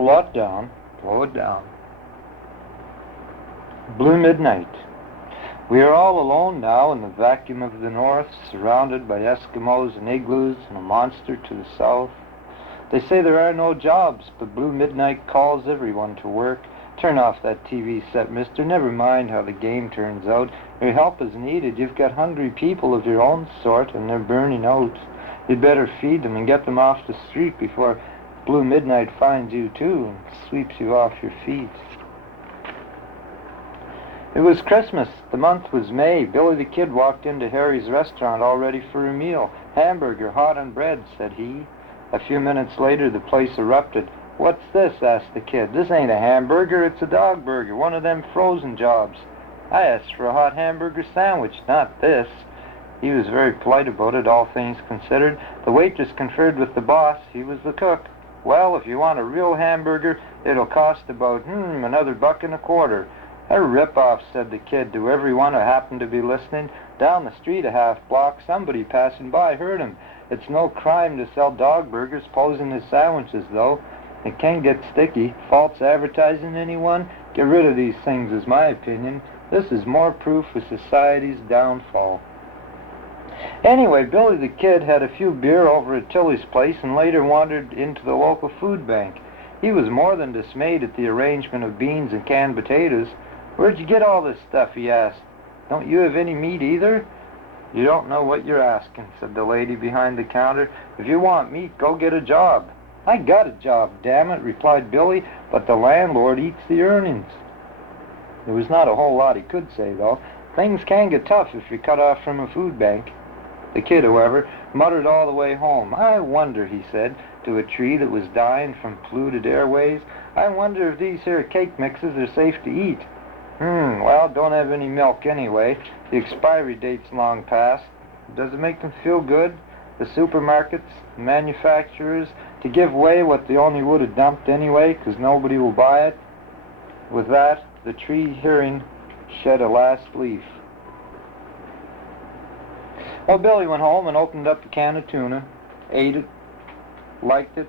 Blow it down. Blow it down. Blue midnight. We are all alone now in the vacuum of the north, surrounded by Eskimos and igloos and a monster to the south. They say there are no jobs, but blue midnight calls everyone to work. Turn off that TV set, mister. Never mind how the game turns out. Your help is needed. You've got hungry people of your own sort, and they're burning out. You'd better feed them and get them off the street before blue midnight finds you, too, and sweeps you off your feet. It was Christmas. The month was May. Billy the Kid walked into Harry's restaurant all ready for a meal. "Hamburger, hot on bread," said he. A few minutes later, the place erupted. "What's this?" asked the kid. "This ain't a hamburger, it's a dog burger, one of them frozen jobs." "I asked for a hot hamburger sandwich, not this." He was very polite about it, all things considered. The waitress conferred with the boss. He was the cook. "Well, if you want a real hamburger, it'll cost about, another $1.25. "A rip-off," said the kid to everyone who happened to be listening. Down the street a half block, somebody passing by heard him. It's no crime to sell dog burgers posing as sandwiches, though. It can get sticky. False advertising, anyone? Get rid of these things, is my opinion. This is more proof of society's downfall. Anyway, Billy the Kid had a few beer over at Tilly's place and later wandered into the local food bank. He was more than dismayed at the arrangement of beans and canned potatoes. "Where'd you get all this stuff?" he asked. "Don't you have any meat either?" "You don't know what you're asking," said the lady behind the counter. "If you want meat, go get a job." "I got a job, damn it," replied Billy, "but the landlord eats the earnings." There was not a whole lot he could say, though. Things can get tough if you're cut off from a food bank. The kid, however, muttered all the way home. "I wonder," he said, to a tree that was dying from polluted airways, "I wonder if these here cake mixes are safe to eat. Well, don't have any milk anyway. The expiry date's long past. Does it make them feel good? The supermarkets, the manufacturers, to give away what they only would have dumped anyway, 'cause nobody will buy it?" With that, the tree hearing shed a last leaf. Well, Billy went home and opened up a can of tuna, ate it, liked it,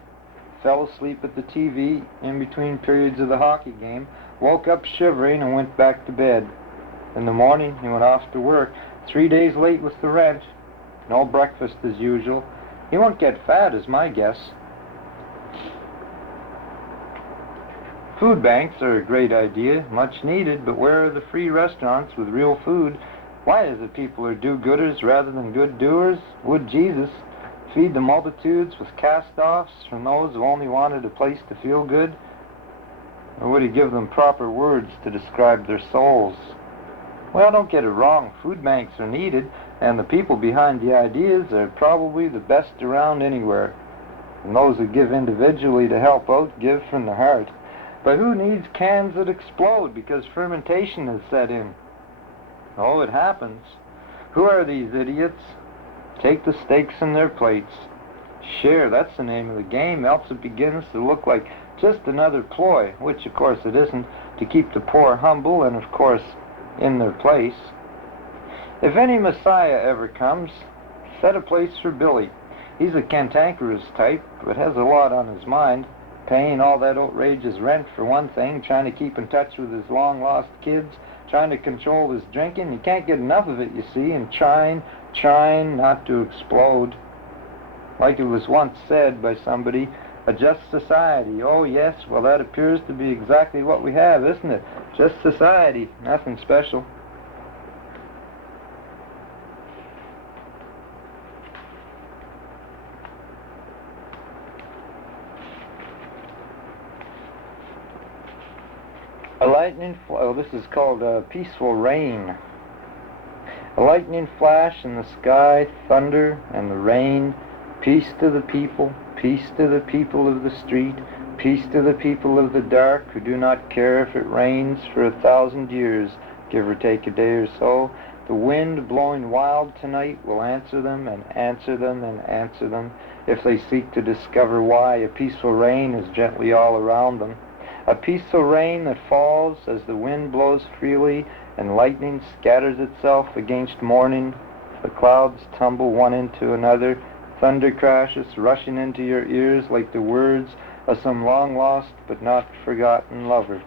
fell asleep at the TV in between periods of the hockey game, woke up shivering and went back to bed. In the morning, he went off to work, 3 days late with the rent. No breakfast as usual. He won't get fat, is my guess. Food banks are a great idea, much needed, but where are the free restaurants with real food? Why is it people are do-gooders rather than good doers? Would Jesus feed the multitudes with cast-offs from those who only wanted a place to feel good? Or would he give them proper words to describe their souls? Well, don't get it wrong, food banks are needed, and the people behind the ideas are probably the best around anywhere. And those who give individually to help out give from the heart. But who needs cans that explode because fermentation has set in? Oh, it happens. Who are these idiots? Take the steaks in their plates. Share, that's the name of the game, else it begins to look like just another ploy, which of course it isn't, to keep the poor humble and of course in their place. If any Messiah ever comes, set a place for Billy. He's a cantankerous type, but has a lot on his mind. Paying all that outrageous rent for one thing, trying to keep in touch with his long-lost kids, trying to control his drinking. He can't get enough of it, you see, and trying not to explode. Like it was once said by somebody, a just society. Oh yes, well that appears to be exactly what we have, isn't it? Just society, nothing special. A lightning this is called peaceful rain. A lightning flash in the sky, thunder and the rain. Peace to the people of the street, peace to the people of the dark who do not care if it rains for 1,000 years, give or take a day or so. The wind blowing wild tonight will answer them and answer them and answer them if they seek to discover why a peaceful rain is gently all around them. A peaceful rain that falls as the wind blows freely and lightning scatters itself against morning. The clouds tumble one into another, Thunder crashes rushing into your ears like the words of some long-lost but not forgotten lover.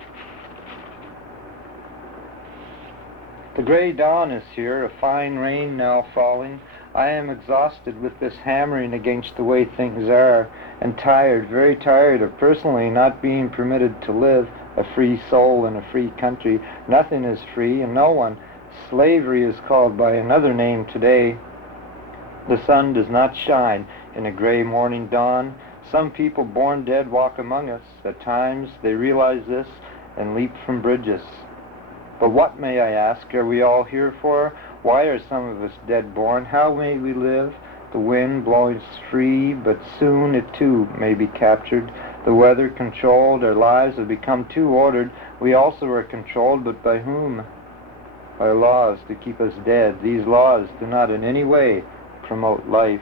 The gray dawn is here, a fine rain now falling. I am exhausted with this hammering against the way things are, and tired, very tired of personally not being permitted to live, a free soul in a free country. Nothing is free, and no one. Slavery is called by another name today. The sun does not shine in a gray morning dawn. Some people born dead walk among us. At times they realize this and leap from bridges. But what, may I ask, are we all here for? Why are some of us dead born? How may we live? The wind blowing free, but soon it too may be captured. The weather controlled, our lives have become too ordered. We also are controlled, but by whom? By laws to keep us dead. These laws do not in any way promote life.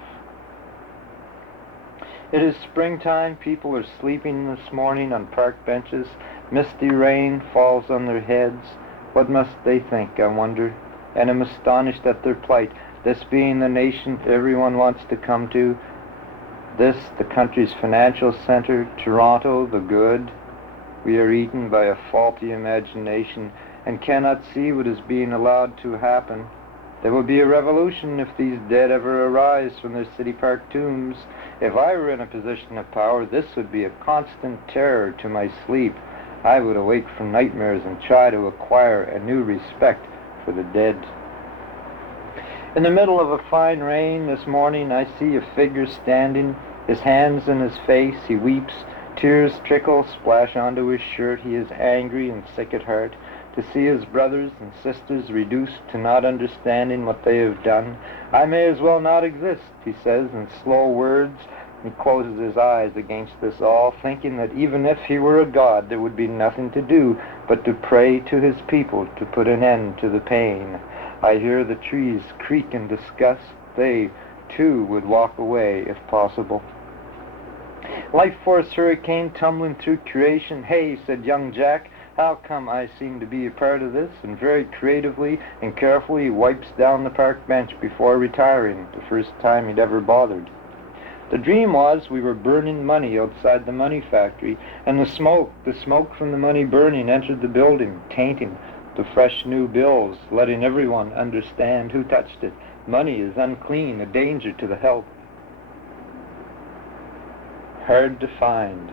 It is springtime. People are sleeping this morning on park benches. Misty rain falls on their heads. What must they think, I wonder? And am astonished at their plight. This being the nation everyone wants to come to. This, the country's financial center, Toronto, the good. We are eaten by a faulty imagination and cannot see what is being allowed to happen. There will be a revolution if these dead ever arise from their city park tombs. If I were in a position of power, this would be a constant terror to my sleep. I would awake from nightmares and try to acquire a new respect for the dead. In the middle of a fine rain this morning, I see a figure standing, his hands in his face. He weeps. Tears trickle, splash onto his shirt. He is angry and sick at heart to see his brothers and sisters reduced to not understanding what they have done. I may as well not exist, he says in slow words. He closes his eyes against this all, thinking that even if he were a god, there would be nothing to do but to pray to his people to put an end to the pain. I hear the trees creak in disgust. They, too, would walk away if possible. Life force hurricane tumbling through creation. Hey, said young Jack, how come I seem to be a part of this? And very creatively and carefully he wipes down the park bench before retiring, the first time he'd ever bothered. The dream was we were burning money outside the money factory, and the smoke from the money burning entered the building, tainting the fresh new bills, letting everyone understand who touched it. Money is unclean, a danger to the health. Hard to find.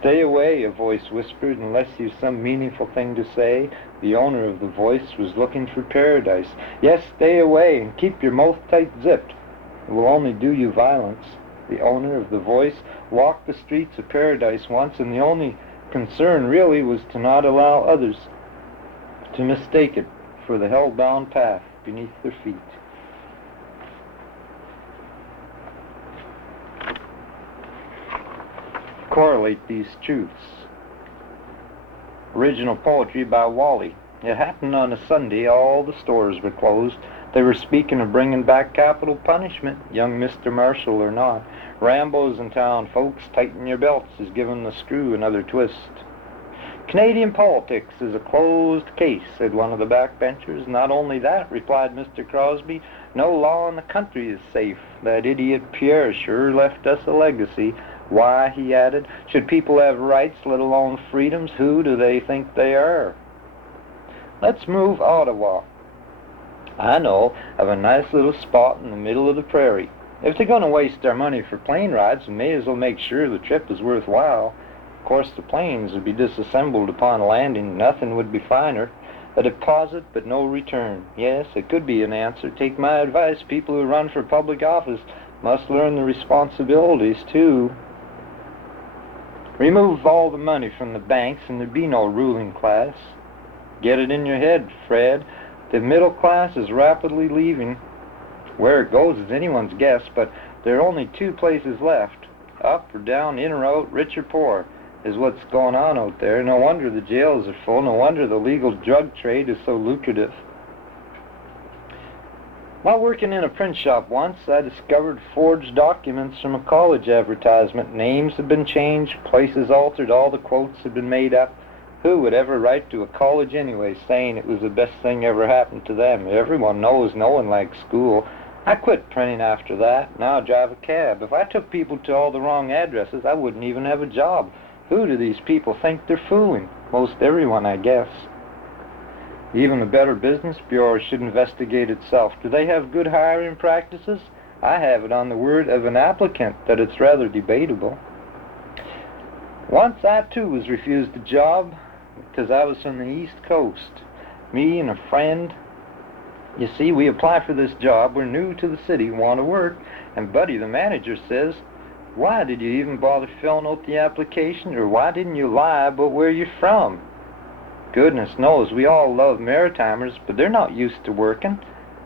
Stay away, a voice whispered, unless you've some meaningful thing to say. The owner of the voice was looking for paradise. Yes, stay away and keep your mouth tight zipped. It will only do you violence. The owner of the voice walked the streets of paradise once, and the only concern really was to not allow others to mistake it for the hell-bound path beneath their feet. Correlate these truths. Original poetry by Wally. It happened on a Sunday. All the stores were closed. They were speaking of bringing back capital punishment, young Mr. Marshall or not. Rambo's in town, folks. Tighten your belts is giving the screw another twist. Canadian politics is a closed case, said one of the backbenchers. Not only that, replied Mr. Crosby, no law in the country is safe. That idiot Pierre sure left us a legacy. Why, he added, should people have rights, let alone freedoms? Who do they think they are? Let's move Ottawa. I know of a nice little spot in the middle of the prairie. If they're going to waste our money for plane rides, we may as well make sure the trip is worthwhile. Of course, the planes would be disassembled upon landing. Nothing would be finer. A deposit, but no return. Yes, it could be an answer. Take my advice. People who run for public office must learn the responsibilities, too. Remove all the money from the banks, and there'd be no ruling class. Get it in your head, Fred. The middle class is rapidly leaving. Where it goes is anyone's guess, but there are only two places left. Up or down, in or out, rich or poor, is what's going on out there. No wonder the jails are full. No wonder the legal drug trade is so lucrative. While working in a print shop once, I discovered forged documents from a college advertisement. Names had been changed, places altered, all the quotes had been made up. Who would ever write to a college anyway, saying it was the best thing ever happened to them? Everyone knows no one likes school. I quit printing after that. Now I drive a cab. If I took people to all the wrong addresses, I wouldn't even have a job. Who do these people think they're fooling? Most everyone, I guess. Even the Better Business Bureau should investigate itself. Do they have good hiring practices? I have it on the word of an applicant that it's rather debatable. Once I, too, was refused a job because I was from the East Coast. Me and a friend. You see, we apply for this job. We're new to the city, want to work. And Buddy, the manager, says, why did you even bother filling out the application? Or why didn't you lie about where you're from? Goodness knows we all love Maritimers, but they're not used to working.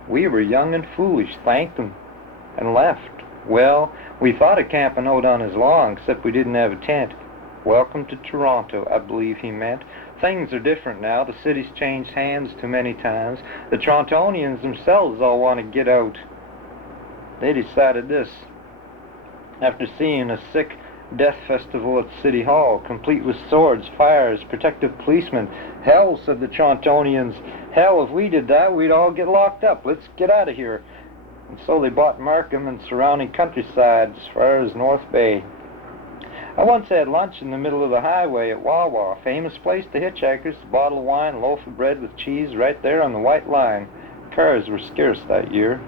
We were young and foolish, thanked them, and left. Well, we thought of camping out on his lawn, except we didn't have a tent. Welcome to Toronto, I believe he meant. Things are different now. The city's changed hands too many times. The Torontonians themselves all want to get out. They decided this after seeing a sick death festival at City Hall, complete with swords, fires, protective policemen. Hell, said the Torontonians. Hell, if we did that, we'd all get locked up. Let's get out of here. And so they bought Markham and surrounding countryside as far as North Bay. I once had lunch in the middle of the highway at Wawa, a famous place to hitchhikers, a bottle of wine, a loaf of bread with cheese right there on the white line. Cars were scarce that year.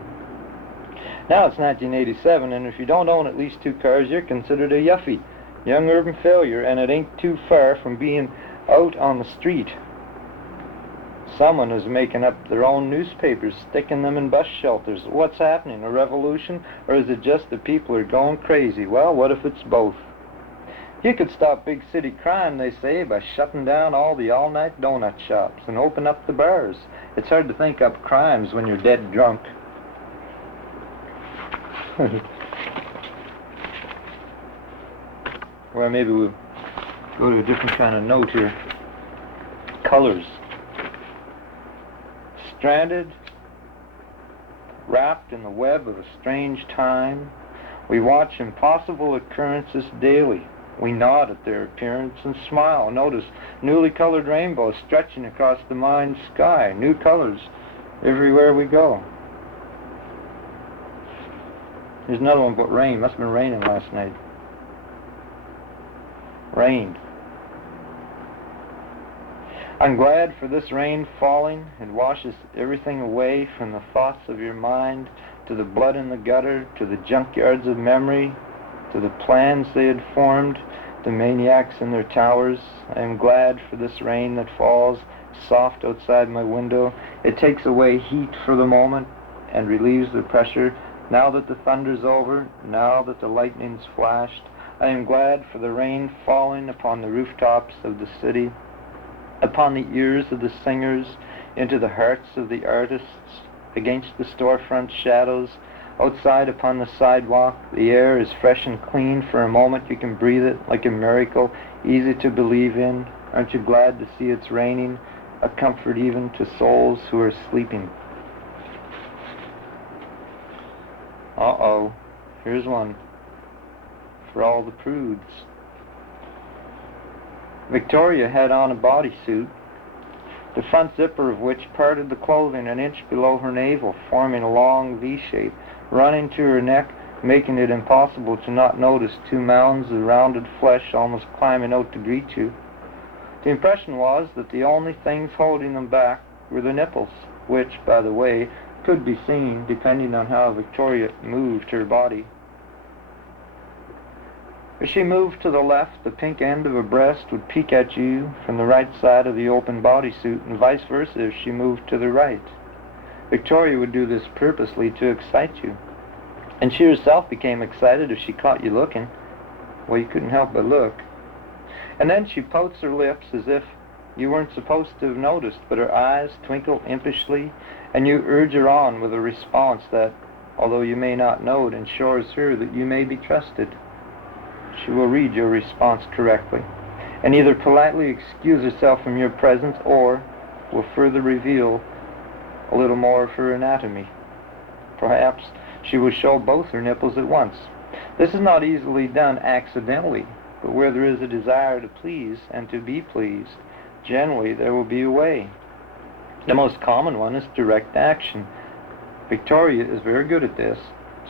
Now it's 1987, and if you don't own at least 2 cars, you're considered a yuffie, young urban failure, and it ain't too far from being out on the street. Someone is making up their own newspapers, sticking them in bus shelters. What's happening, a revolution, or is it just that people are going crazy? Well, what if it's both? You could stop big city crime, they say, by shutting down all the all-night donut shops and open up the bars. It's hard to think up crimes when you're dead drunk. Well, maybe we'll go to a different kind of note here. Colors. Stranded, wrapped in the web of a strange time, we watch impossible occurrences daily. We nod at their appearance and smile. Notice newly colored rainbows stretching across the mind's sky. New colors everywhere we go. There's another one about rain. Must have been raining last night. Rained. I'm glad for this rain falling. It washes everything away from the thoughts of your mind, to the blood in the gutter, to the junkyards of memory, to the plans they had formed, the maniacs in their towers. I am glad for this rain that falls soft outside my window. It takes away heat for the moment and relieves the pressure. Now that the thunder's over, now that the lightning's flashed, I am glad for the rain falling upon the rooftops of the city, upon the ears of the singers, into the hearts of the artists, against the storefront shadows, outside upon the sidewalk. The air is fresh and clean. For a moment you can breathe it like a miracle, easy to believe in. Aren't you glad to see it's raining? A comfort even to souls who are sleeping. Uh-oh, here's one for all the prudes. Victoria had on a bodysuit, the front zipper of which parted the clothing an inch below her navel, forming a long V-shape, running to her neck, making it impossible to not notice 2 mounds of rounded flesh almost climbing out to greet you. The impression was that the only things holding them back were the nipples, which, by the way, could be seen depending on how Victoria moved her body. If she moved to the left, the pink end of her breast would peek at you from the right side of the open bodysuit, and vice versa if she moved to the right. Victoria would do this purposely to excite you, and she herself became excited if she caught you looking. Well, you couldn't help but look. And then she pouts her lips as if you weren't supposed to have noticed, but her eyes twinkle impishly, and you urge her on with a response that, although you may not know it, ensures her that you may be trusted. She will read your response correctly, and either politely excuse herself from your presence, or will further reveal a little more of her anatomy. Perhaps she will show both her nipples at once. This is not easily done accidentally, but where there is a desire to please and to be pleased, generally there will be a way. The most common one is direct action. Victoria is very good at this.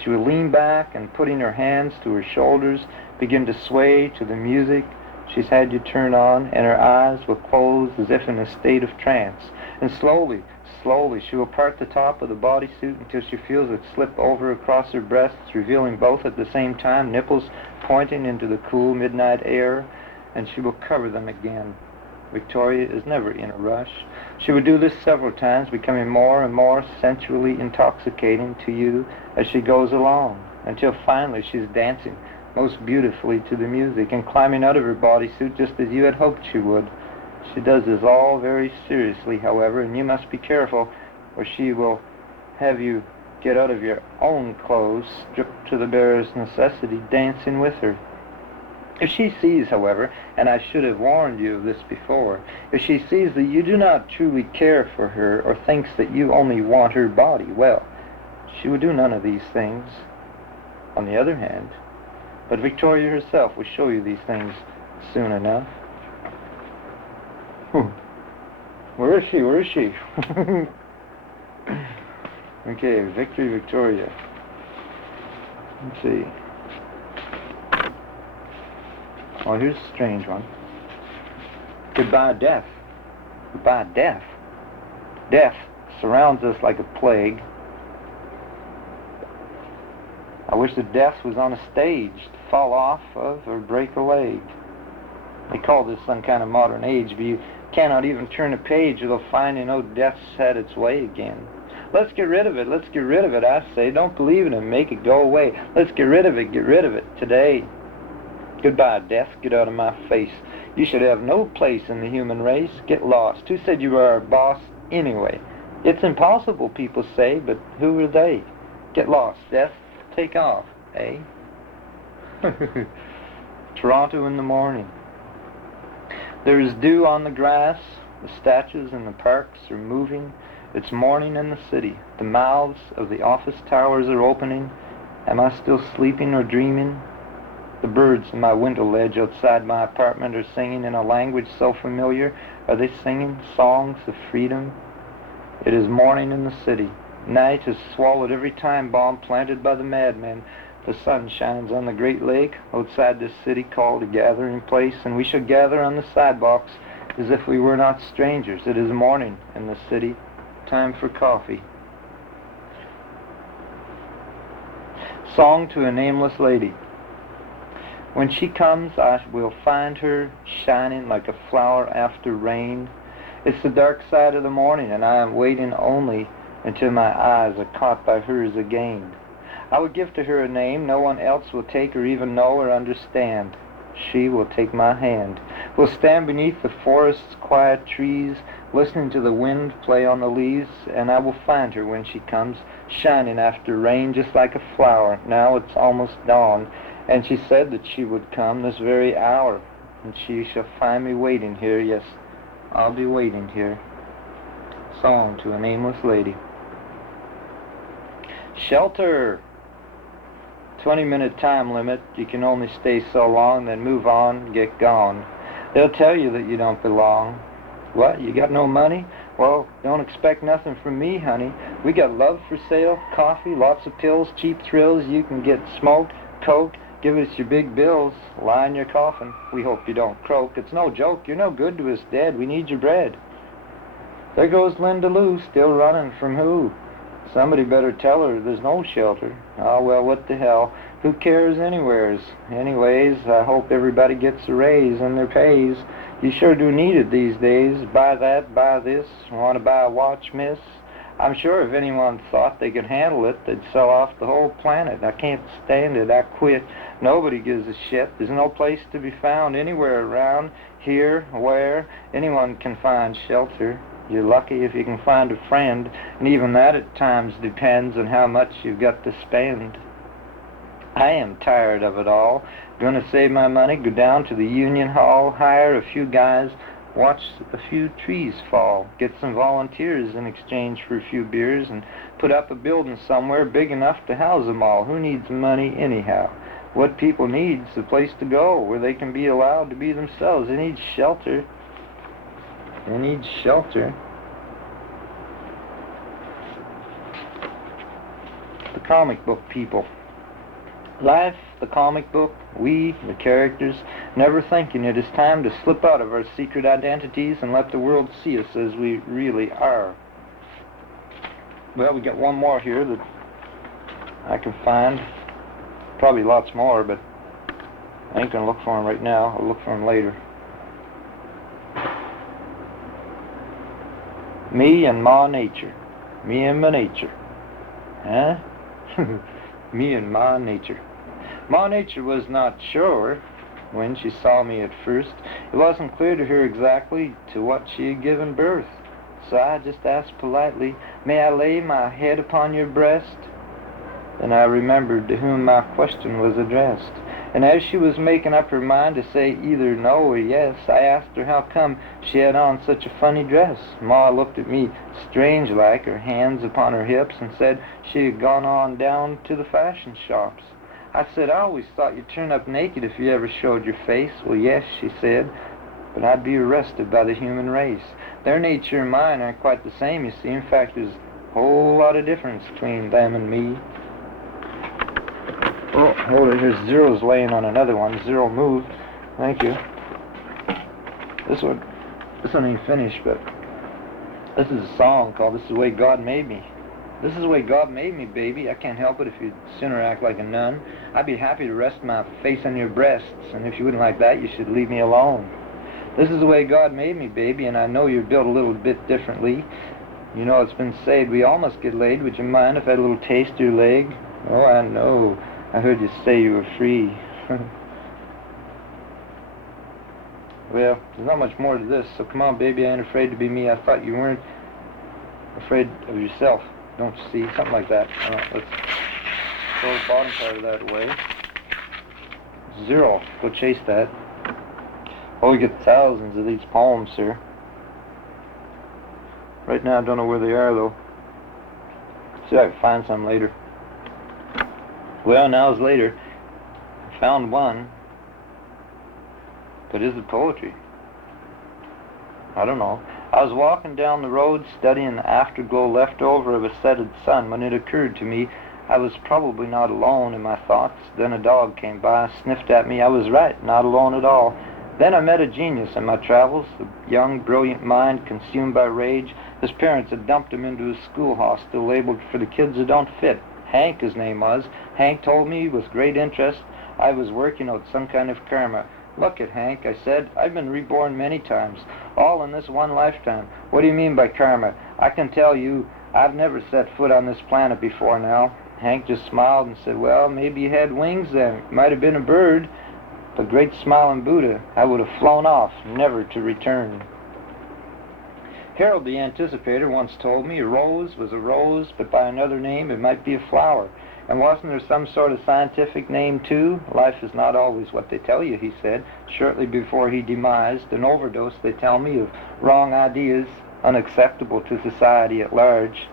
She will lean back and, putting her hands to her shoulders, begin to sway to the music she's had you turn on, and her eyes will close as if in a state of trance. And slowly, slowly, she will part the top of the bodysuit until she feels it slip over across her breasts, revealing both at the same time, nipples pointing into the cool midnight air, and she will cover them again. Victoria is never in a rush. She would do this several times, becoming more and more sensually intoxicating to you as she goes along, until finally she's dancing most beautifully to the music and climbing out of her bodysuit just as you had hoped she would. She does this all very seriously, however, and you must be careful, or she will have you get out of your own clothes, stripped to the barest necessity, dancing with her. If she sees, however, and I should have warned you of this before, if she sees that you do not truly care for her, or thinks that you only want her body, well, she will do none of these things. On the other hand, but Victoria herself will show you these things soon enough. Where is she? Where is she? Okay, Victory, Victoria. Let's see. Oh, here's a strange one. Goodbye, death. Goodbye, death. Death surrounds us like a plague. I wish that death was on a stage to fall off of or break a leg. They call this some kind of modern age, but you cannot even turn a page without finding out death's had its way again. Let's get rid of it. Let's get rid of it, I say. Don't believe in it. Make it go away. Let's get rid of it. Get rid of it today. Goodbye, death. Get out of my face. You should have no place in the human race. Get lost. Who said you were our boss anyway? It's impossible, people say, but who are they? Get lost, death. Take off, eh? Toronto in the morning. There is dew on the grass. The statues in the parks are moving. It's morning in the city. The mouths of the office towers are opening. Am I still sleeping or dreaming? The birds in my window ledge outside my apartment are singing in a language so familiar. Are they singing songs of freedom? It is morning in the city. Night has swallowed every time bomb planted by the madmen. The sun shines on the great lake outside this city called a gathering place, and we shall gather on the sidewalks as if we were not strangers. It is morning in the city. Time for coffee. Song to a nameless lady. When she comes, I will find her shining like a flower after rain. It's the dark side of the morning, and I am waiting only until my eyes are caught by hers again. I will give to her a name no one else will take or even know or understand. She will take my hand. We'll stand beneath the forest's quiet trees, listening to the wind play on the leaves, and I will find her when she comes, shining after rain just like a flower. Now it's almost dawn, and she said that she would come this very hour, and she shall find me waiting here. Yes, I'll be waiting here. Song to a nameless lady. Shelter! 20-minute time limit. You can only stay so long, then move on, get gone. They'll tell you that you don't belong. What, you got no money? Well, don't expect nothing from me, honey. We got love for sale, coffee, lots of pills, cheap thrills. You can get smoked, coke. Give us your big bills. Lie in your coffin. We hope you don't croak. It's no joke. You're no good to us, Dad. We need your bread. There goes Linda Lou, still running from who? Somebody better tell her there's no shelter. Oh, well, what the hell? Who cares anywheres? Anyways, I hope everybody gets a raise in their pays. You sure do need it these days. Buy that, buy this. Want to buy a watch, miss? I'm sure if anyone thought they could handle it, they'd sell off the whole planet. I can't stand it. I quit. Nobody gives a shit. There's no place to be found anywhere around here where anyone can find shelter. You're lucky if you can find a friend, and even that at times depends on how much you've got to spend. I am tired of it all. Going to save my money, go down to the Union Hall, hire a few guys, watch a few trees fall, get some volunteers in exchange for a few beers, and put up a building somewhere big enough to house them all. Who needs money anyhow? What people need is a place to go where they can be allowed to be themselves. They need shelter. They need shelter. comic book people. Life, the comic book, we, the characters, never thinking it is time to slip out of our secret identities and let the world see us as we really are. Well, we got one more here that I can find. Probably lots more, but I ain't gonna look for them right now. I'll look for them later. Me and Ma Nature. Me and Ma Nature. Huh? Me and Ma Nature. Ma Nature was not sure when she saw me at first. It wasn't clear to her exactly to what she had given birth. So I just asked politely, "May I lay my head upon your breast?" Then I remembered to whom my question was addressed. And as she was making up her mind to say either no or yes, I asked her how come she had on such a funny dress. Ma looked at me strange-like, her hands upon her hips, and said she had gone on down to the fashion shops. I said, "I always thought you'd turn up naked if you ever showed your face." "Well, yes," she said, "but I'd be arrested by the human race. Their nature and mine aren't quite the same, you see. In fact, there's a whole lot of difference between them and me." Oh, hold it. Here's Zero's laying on another one. Zero moved. Thank you. This one ain't finished, but this is a song called "This is the Way God Made Me." This is the way God made me, baby. I can't help it if you'd sooner act like a nun. I'd be happy to rest my face on your breasts, and if you wouldn't like that, you should leave me alone. This is the way God made me, baby, and I know you're built a little bit differently. You know it's been said we all must get laid. Would you mind if I had a little taste of your leg? Oh, I know. I heard you say you were free. Well, there's not much more to this, so come on, baby, I ain't afraid to be me. I thought you weren't afraid of yourself. Don't you see? Something like that. All right, let's throw the bottom part of that away. Zero. Go chase that. Oh, we get thousands of these poems here. Right now, I don't know where they are, though. See if I can find some later. Well, now it's later. I found one. But is it poetry? I don't know. I was walking down the road studying the afterglow left over of a setted sun when it occurred to me I was probably not alone in my thoughts. Then a dog came by, sniffed at me. I was right, not alone at all. Then I met a genius in my travels, a young, brilliant mind consumed by rage. His parents had dumped him into a school hostel labeled for the kids who don't fit. Hank, his name was. Hank told me with great interest I was working out some kind of karma. "Look at Hank," I said. "I've been reborn many times, all in this one lifetime. What do you mean by karma? I can tell you, I've never set foot on this planet before now." Hank just smiled and said, "Well, maybe you had wings then. It might have been a bird." But great smiling Buddha, I would have flown off, never to return. Harold the Anticipator once told me a rose was a rose, but by another name it might be a flower. And wasn't there some sort of scientific name, too? Life is not always what they tell you, he said, shortly before he demised, an overdose, they tell me, of wrong ideas, unacceptable to society at large.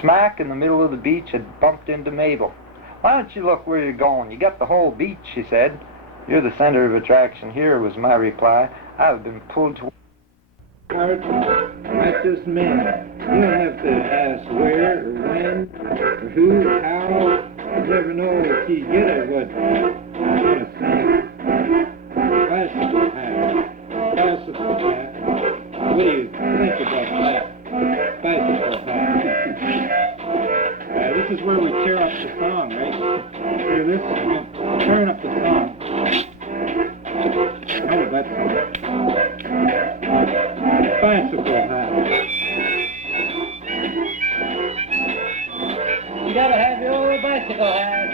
Smack in the middle of the beach had bumped into Mabel. "Why don't you look where you're going? You got the whole beach," she said. "You're the center of attraction here," was my reply. "I've been pulled to..." Not just men. You don't have to ask where or when or who or how. You never know if you get it what you want to say. Bicycle hat. Bicycle hat. What do you think about that? Bicycle hat. This is where we tear up the song, right? Hear this? Tearing up the song. How was that song? Bicycle hat. You gotta have your old bicycle hat.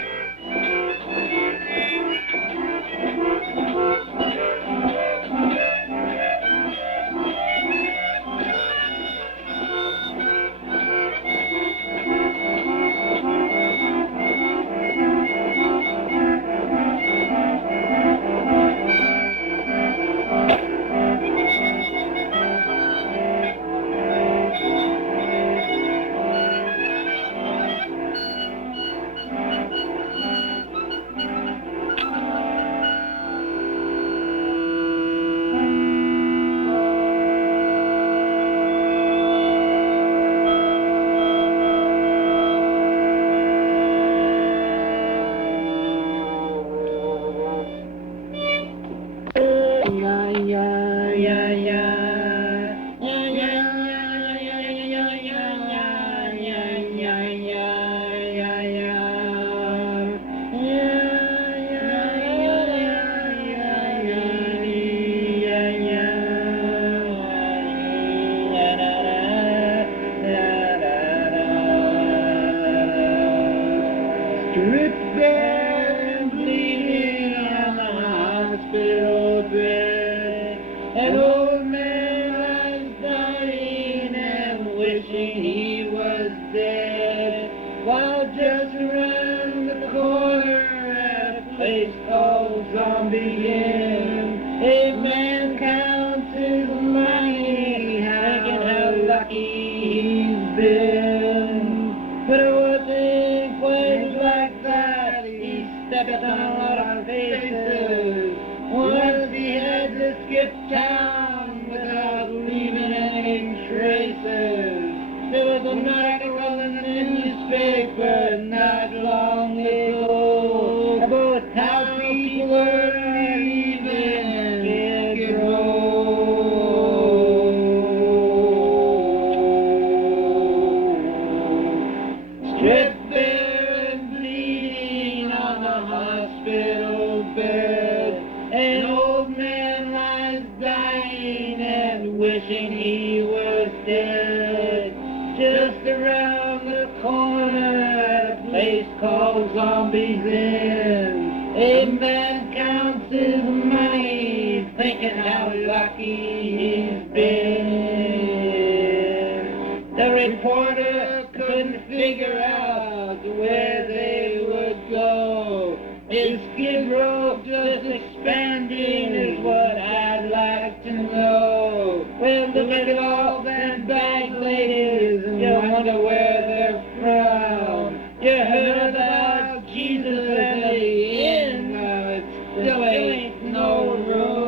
on begin. A man counts his money, thinking how lucky he's been. But it wasn't quite like that. He stepped on a lot of faces. Once he had to skip town without leaving any traces. There was an article in the newspaper not long ago about how people were leaving Skid Row. Stripped bare and bleeding on the hospital bed, an old man lies dying and wishing he was dead. Just around the corner at a place called Zombies Inn, a man counts his money, thinking how lucky he's been. The reporter couldn't figure out where they would go. Is Skid Row just expanding is what I'd like to know. Well, look at all them bag ladies and you wonder where they're from. You heard about Jesus and the inn, well, it still ain't no room.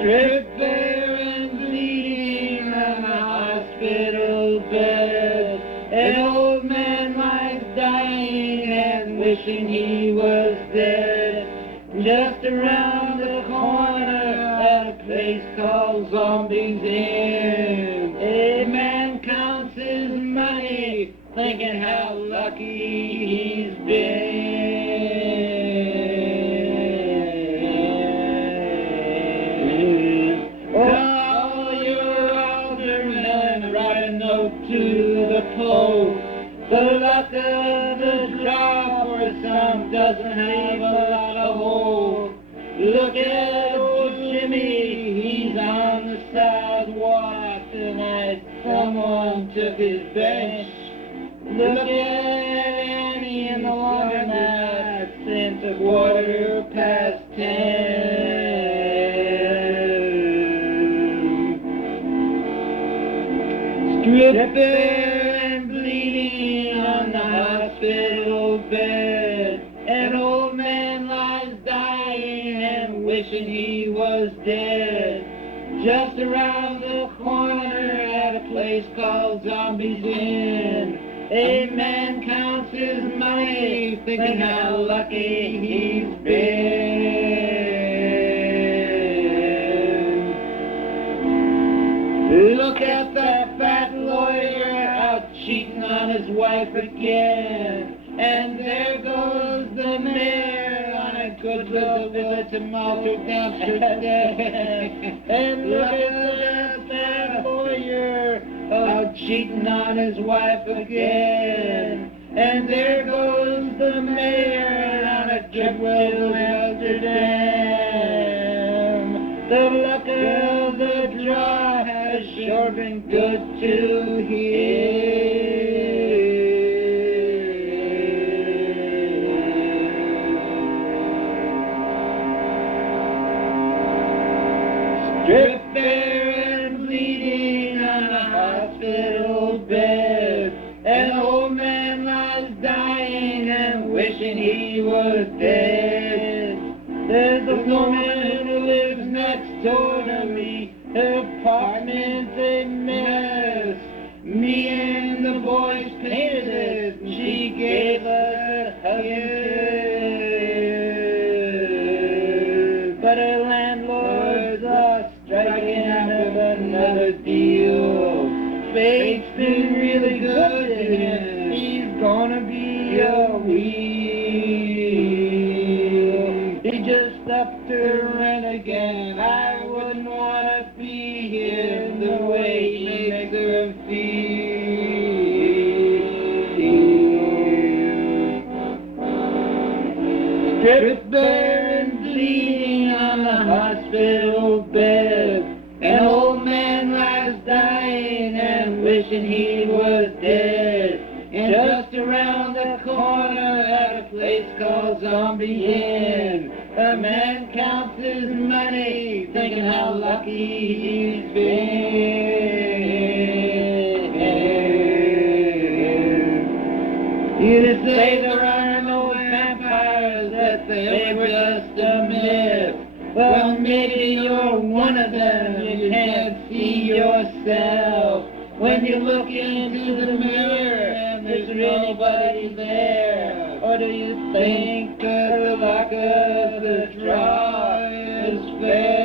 Stripped bare and bleeding on the hospital bed, an old man lies dying and wishing he was dead. Just around the corner at a place called Zombies Inn, a man counts his money, thinking how lucky he's been. All your aldermen write a note to the Pope. The luck of the draw for some doesn't have a lot of hope. Look at old Jimmy, he's on the sidewalk tonight. Someone took his bench. Look at Annie in the laundromat since 10:15. Stripped bare and bleeding on the hospital bed, an old man lies dying and wishing he was dead. Just around the corner at a place called Zombies Inn, a man counts his money, thinking how lucky he's been. Look at that fat lawyer out cheating on his wife again. And there goes the mayor on a good little visit to Malta Amsterdam. And look at that fat lawyer out cheating on his wife again. And there goes the mayor on a trip to Amsterdam. The luck of the draw has sure been good to him. Stripped bare and bleeding on a hospital bed, an old man lies dying and wishing he was dead. There's a woman who lives next door to me, her apartment's a mess. Me and the boys painted it, and she gave us a kiss. But her landlord's striking out of another deal. Fate's been really good to him, he's gonna be a wheel. He just upped her rent again, I wouldn't wanna be here the way he makes her feel. Stripped bare and bleeding on the hospital bed, an old man lies dying and wishing wishing he was dead. And just around the corner at a place called Zombie Inn, a man counts his money, thinking how lucky he's been. You say there are no vampires, that they were just a myth. Well, maybe you're one of them. You can't see yourself when you look into the mirror and there's nobody there. Or do you think that the luck of the draw is fair?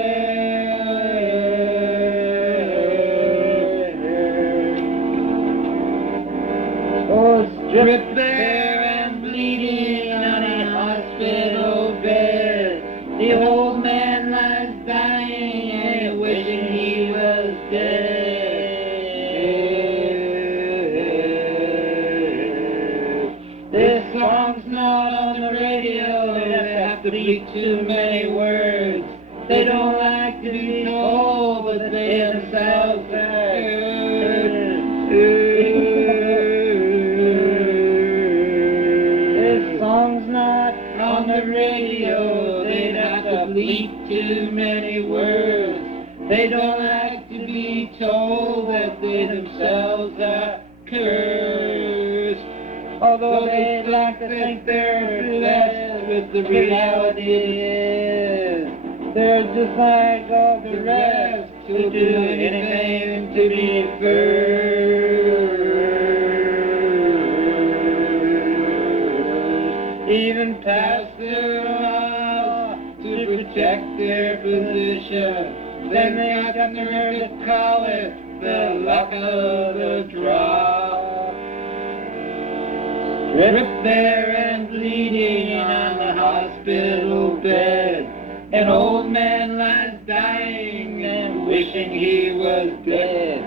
Oh, stripped bare and bleeding on a hospital bed, the old man lies dying and wishing he was dead. This song's not on the radio, they have to be too many words. They don't like to be told, but they themselves heard. This song's not on the radio, they'd have to bleep too many words. They don't like to be told that they themselves are cursed. Although they'd like to think they're blessed, with the reality is they're just like all the rest, who'll do anything to be first. Even pass their law to protect their position. Then they got the nerve to call it the luck of the draw. Stripped bare and bleeding on the hospital bed, an old man lies dying and wishing he was dead.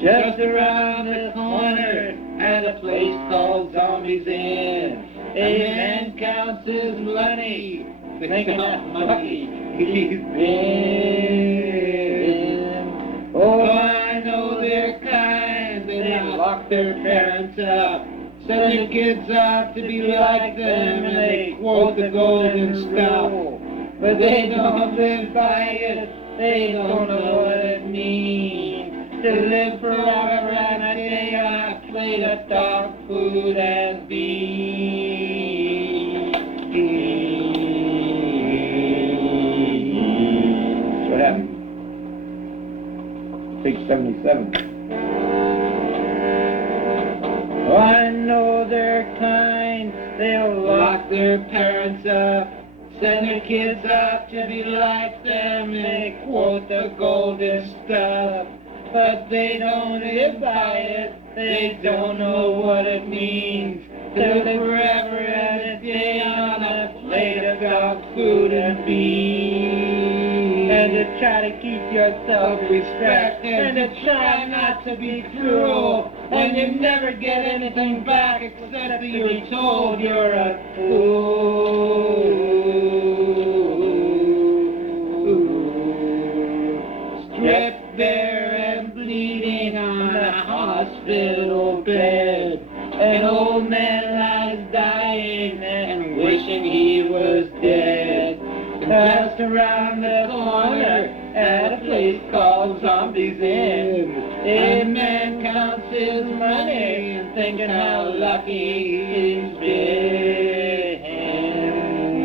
Just around the corner at a place called Zombies Inn, a man counts his money, thinking how lucky he's been. Oh, I know their kind, they lock their parents up, send their kids out to be like them, and they quote the golden stuff. But they don't live by it, they don't know what it means to live forever and a day on a plate of dog food and beans. What happened? Page 77. Oh, I know their kind, they'll lock their parents up, send their kids out to be like them, they quote the golden stuff. But they don't live by it, they don't know what it means to live forever and a day on a plate of dog food and beans. And to try to keep your self-respect, and to try not to be cruel, and you never get anything back except that you're told you're a fool. Stripped bare and bleeding on a hospital bed, an old man lies dying and wishing he was dead. Passed around the corner at a place called Zombies Inn, a man counts his money and thinking how lucky he's been.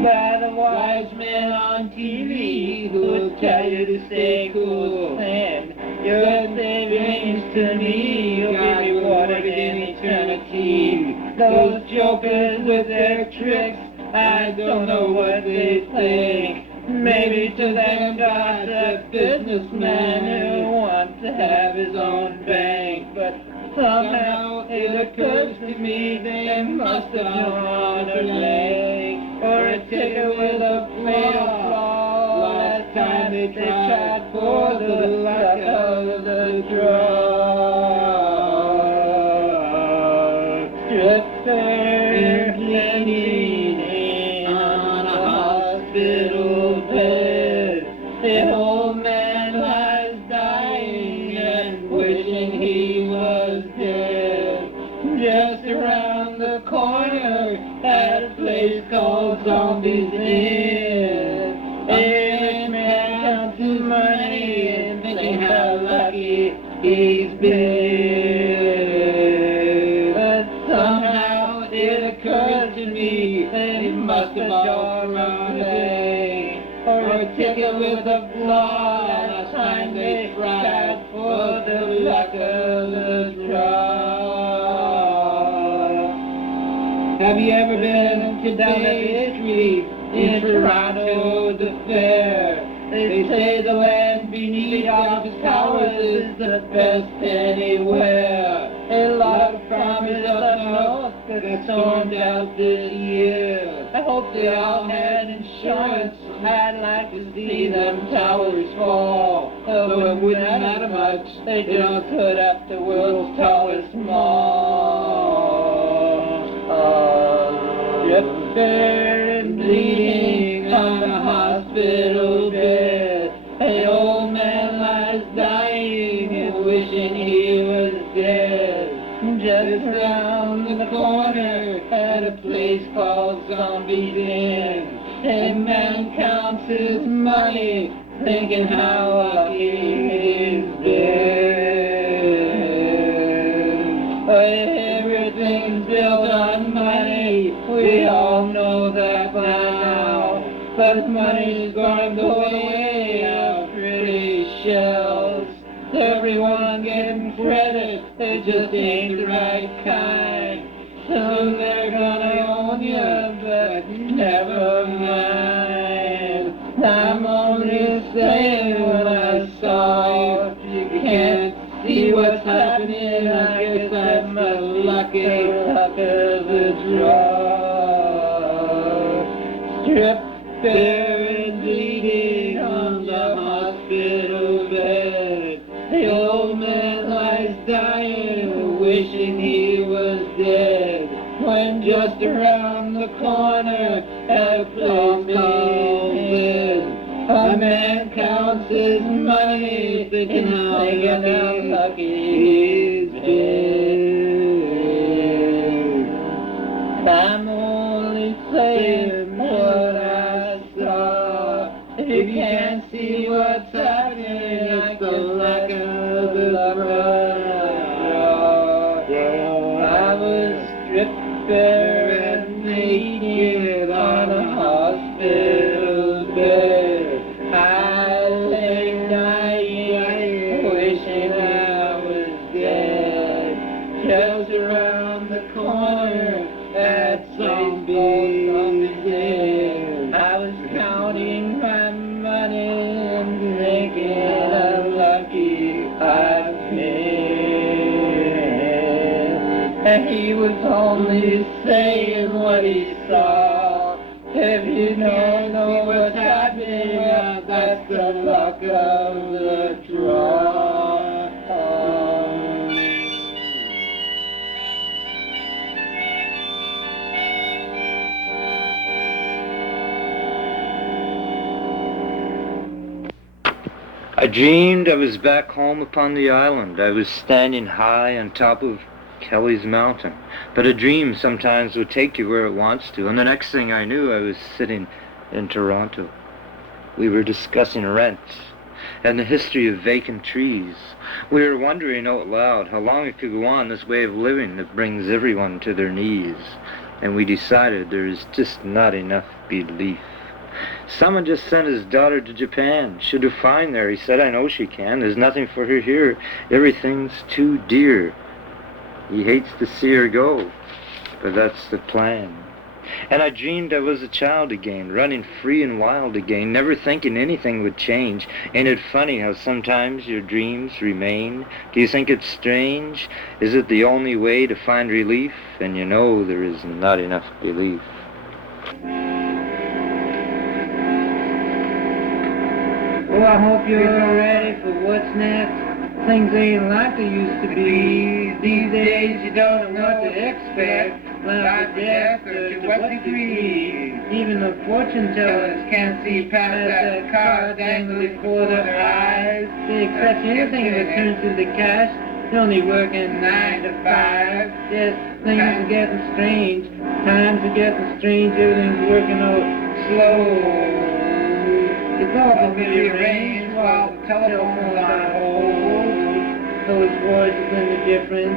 By the wise men on TV who would tell you to stay cool, and your savings to me, you'll be rewarded in eternity. Those jokers with their tricks, I don't know what they think. Maybe to them God's a businessman who wants to have his own bank. But somehow it occurs to me they must have drawn a leg or a ticket with a plate of flaw last time they tried for the luck of the draw. Stripped bare and bleeding on a hospital bed, the old man lies dying and wishing he was Just around the corner at a place called Zombies Inn. A rich man counts his money and thinking how lucky he's been. But somehow it occurs to me that he must have bought from bank or a ticket with a flaw last time they tried for the luck of the draw. Have you ever been to down at the street in Toronto, the fair? They say the land beneath the office towers is the best anywhere. A lot of farmers up north that stormed out this year. I hope they all had insurance. I'd like to see them towers fall. Though it wouldn't matter much, they don't put up the world's tallest mall. Just there and bleeding on a hospital bed. An old man lies dying and wishing he was dead. Just around the corner at a place called Zombies Inn. A man counts his money, thinking how lucky he's been. Everything's built on money, we all know that by now. But money's going the way of pretty shells. Everyone getting credit, it just ain't the right kind. Soon they're gonna own you, but never mind. I'm only saying what I saw. You can't see what's happening, I guess I'm a lucky luck of the draw. Stripped bare and bleeding on the hospital bed. The old man lies dying, wishing he was dead. When just around the corner at a place called Inn, a man counts his money, thinking how lucky he's been. I'm only saying what I saw. If you can't see what's happening, I the luck of the draw. I was stripped bare and naked on a hospital bed. I lay dying, wishing I was dead. Just around the corner at Zombies Inn. I was counting my money and thinking how lucky I've been. And he was only saying what he saw. If you don't know what's happening, well, that's the luck of the draw. I dreamed I was back home upon the island. I was standing high on top of Kelly's Mountain. But a dream sometimes would take you where it wants to, and the next thing I knew, I was sitting in Toronto. We were discussing rent and the history of vacant trees. We were wondering out loud how long it could go on, this way of living that brings everyone to their knees. And we decided there is just not enough belief. Someone just sent his daughter to Japan. She'll do fine there, he said. I know she can. There's nothing for her here. Everything's too dear. He hates to see her go, but that's the plan. And I dreamed I was a child again, running free and wild again, never thinking anything would change. Ain't it funny how sometimes your dreams remain? Do you think it's strange? Is it the only way to find relief? And you know there is not enough belief. Well, I hope you're ready for what's next. Things ain't like they used to be. These days you don't know what to expect. Life or death or to what degree. Even the fortune tellers can't see past that card dangling before their eyes. They accept anything that turns into cash. only working 9 to 5. Yes, things are getting strange. Times are getting strange. Everything's working all slow. It's all been rearranged while the telephone's on hold. Those voices in the different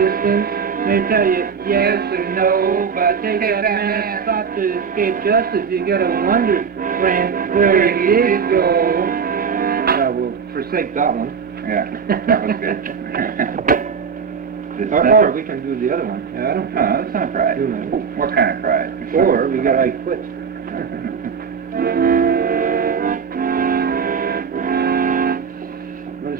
distance may tell you yes or no, but take that man's thought to escape justice. You gotta wonder, friend, where it did go. We'll forsake that one. Yeah, that was good. Or we can do the other one. Yeah, I don't know. No, that's not pride. What kind of pride? Or we got I quit.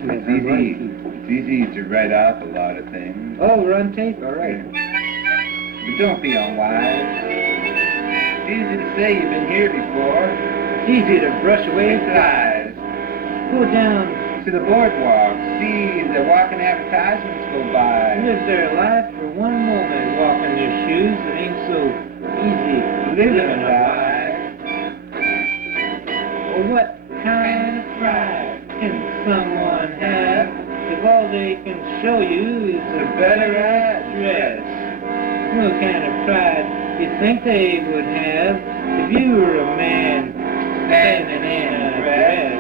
It's easy to write off a lot of things. Oh, we're on tape, all right. But don't be unwise. It's easy to say you've been here before. It's easy to brush away flies. Go down to the boardwalk, see the walking advertisements go by. Live their life for one moment, walk in their shoes. It ain't so easy living a life. Or what kind of pride can someone have if all they can show you is a better address? What kind of pride you think they would have if you were a man standing in a dress?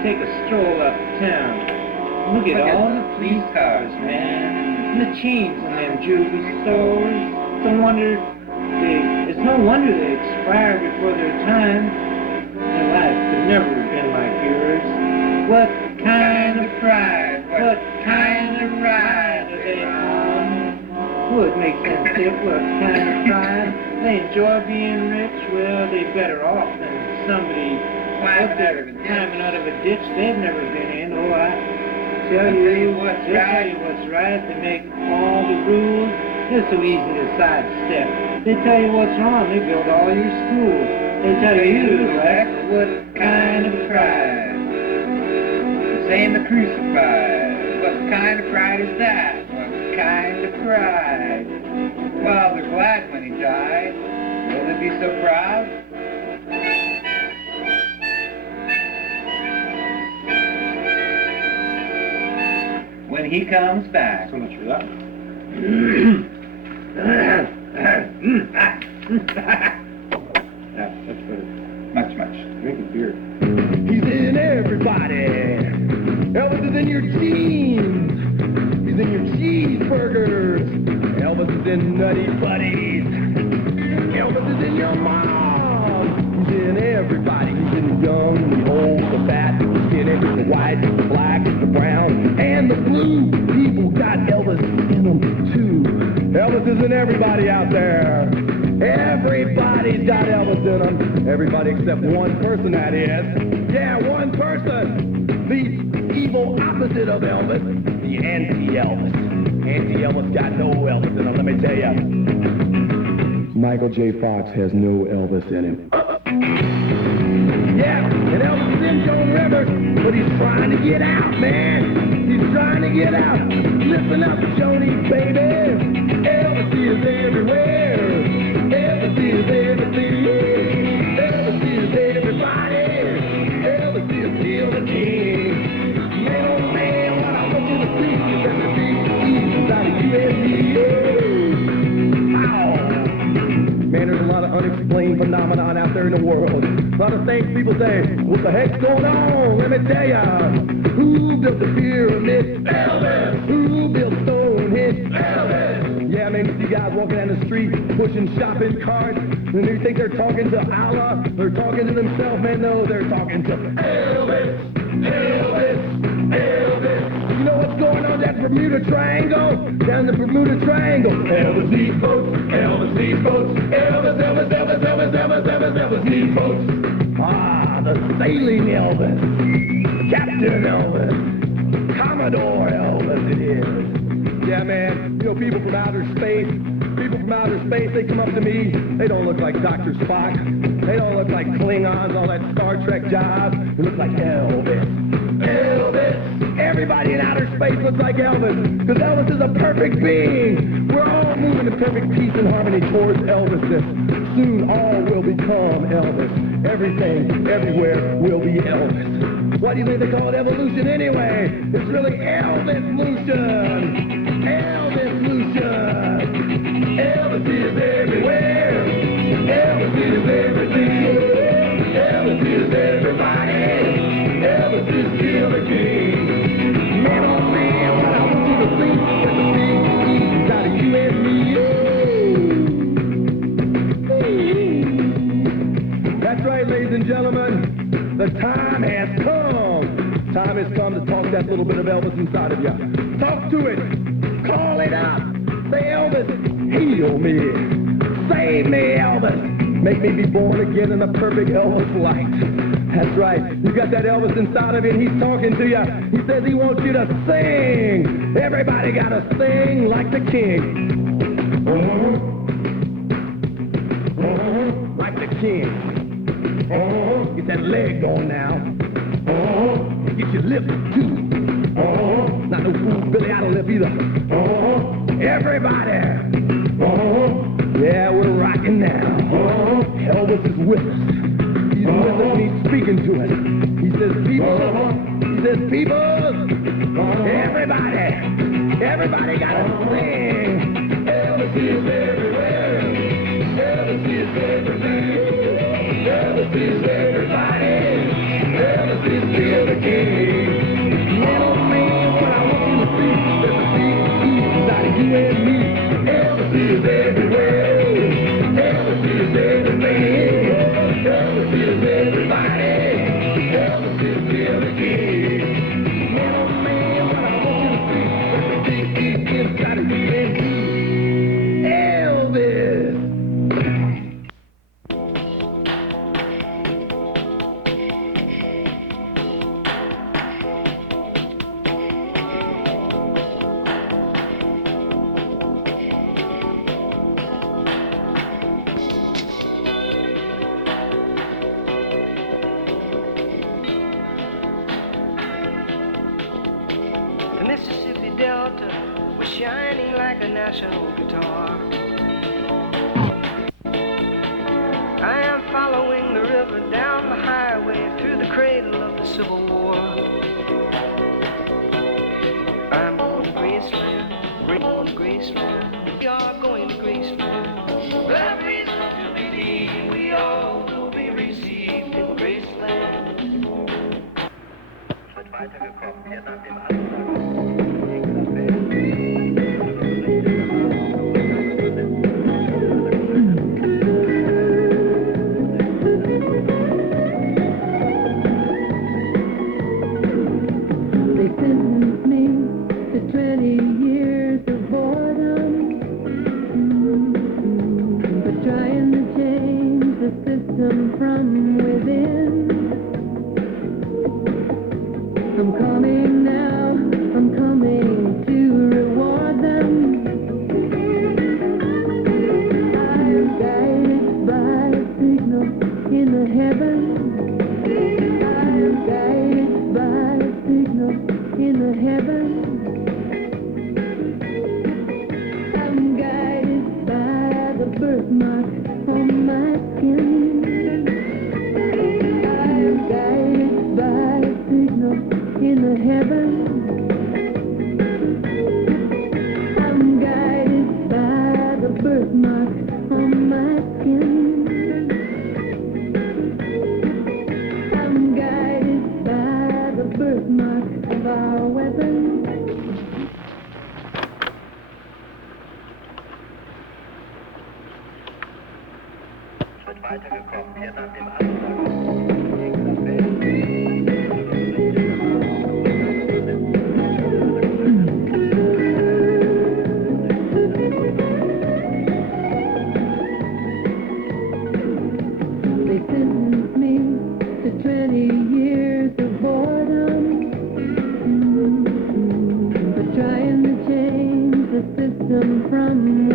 Take a stroll uptown. Look at all the police cars, man. And the chains in them jewelry stores. It's no wonder they expire before their time. Their life could never have been like yours. What kind of pride? What kind of ride are they on? What makes them sick? What kind of pride? They enjoy being rich? Well, they're better off than somebody climbing out of a ditch they've never been in. Oh, I tell you what's right. They make all the rules. It's so easy to sidestep. They tell you what's wrong. They build all your schools. They tell you, what kind of pride? Saying the crucified. What kind of pride is that? What kind of pride? Well, they're glad when he died. Will they be so proud? When he comes back. So much for that. Yeah, that's better. Much. Drinking beer. He's in everybody. Elvis is in your jeans. He's in your cheeseburgers. Elvis is in Nutty Buddies. Elvis is in your mom. He's in everybody. He's in the young, the old, the fat, the skinny, the white, the black, the brown, and the blue. People got Elvis in them too. Elvis is in everybody out there. Everybody's got Elvis in them. Everybody except one person, that is. Yeah, one person. The evil opposite of Elvis. The anti-Elvis. Anti-Elvis got no Elvis in him, let me tell you. Michael J. Fox has no Elvis in him. Yeah, and Elvis is in Joan Rivers, but he's trying to get out, man. He's trying to get out. Listen up, Joni, baby. Elvis is everywhere. Elvis is everything. Elvis is everybody. Elvis is still the king. Man, oh man, what I want you to see is that the big E's out of USA. Ow. Man, there's a lot of unexplained phenomenon out there in the world. A lot of things people say, what the heck's going on? Let me tell ya. Who built the pyramid? Elvis. Who built Stonehenge? Elvis. Yeah, man, you see guys walking down the street pushing shopping carts, and they think they're talking to Allah. They're talking to themselves, man. No, they're talking to Elvis. Elvis. Elvis. You know what's going on that Bermuda Triangle? Down the Bermuda Triangle. Elvis needs boats. Elvis needs boats. Elvis, Elvis, Elvis, Elvis, Elvis, Elvis, Elvis needs boats. Ah, the sailing Elvis. Captain Elvis. Commodore Elvis it is. Yeah, man, you know, people from outer space, they come up to me, they don't look like Dr. Spock, they don't look like Klingons, all that Star Trek jive, they look like Elvis. Elvis! Everybody in outer space looks like Elvis, because Elvis is a perfect being. We're all moving in perfect peace and harmony towards Elvis. Soon all will become Elvis. Everything, everywhere will be Elvis. Why do you think they call it evolution anyway? It's really Elvis-lution. Elvis-lution. Elvis is everywhere. Elvis is everything. Elvis is everybody. Elvis is still the king. Man, oh man, what I want you to see is the big E's out of you and me. That's right, ladies and gentlemen. The time has come. Time has come to talk that little bit of Elvis inside of you. Talk to it. Call it out. Say, Elvis, heal me. Save me, Elvis. Make me be born again in a perfect Elvis light. That's right. You got that Elvis inside of you, and he's talking to you. He says he wants you to sing. Everybody got to sing like the king. Like the king. Get that leg going now. Get your lips too. Not no fool Billy Idol lip either. Everybody. Yeah, we're rocking now. Elvis is with us. He's with us and he's speaking to us. He says, people. He says, people. Everybody. Everybody gotta sing. Elvis is everywhere. Elvis is everything. Elvis is everybody. Elvis is still the king. Man, oh man, what I want you to see is the big E's out of you and me. Elvis is everywhere. Elvis is everything. Elvis is everybody. Elvis is still the king. Man, oh man, what I want you to see is the big E's inside of you and me. Elvis. The Mississippi Delta was shining like a national guitar. I am following the river down the highway through the cradle of the Civil War. I'm going to Graceland, we're going to Graceland, we are going to Graceland. We have reason to believe we all will be received in Graceland. Wird weitergekommen, wir nach dem They sentenced me to 20 years of boredom for trying to change the system from within. I'm coming now, I'm coming to reward them. I'm guided by a signal in the heavens. I'm guided by a signal in the heavens. I'm guided by the birthmark on my skin. I'm guided by a signal in the heavens. I'm guided by the birthmark on my skin. I'm guided by the birthmark of our weapons. Wird weitergekommen, wir nach dem They sentenced me to 20 years of boredom for trying to change the system from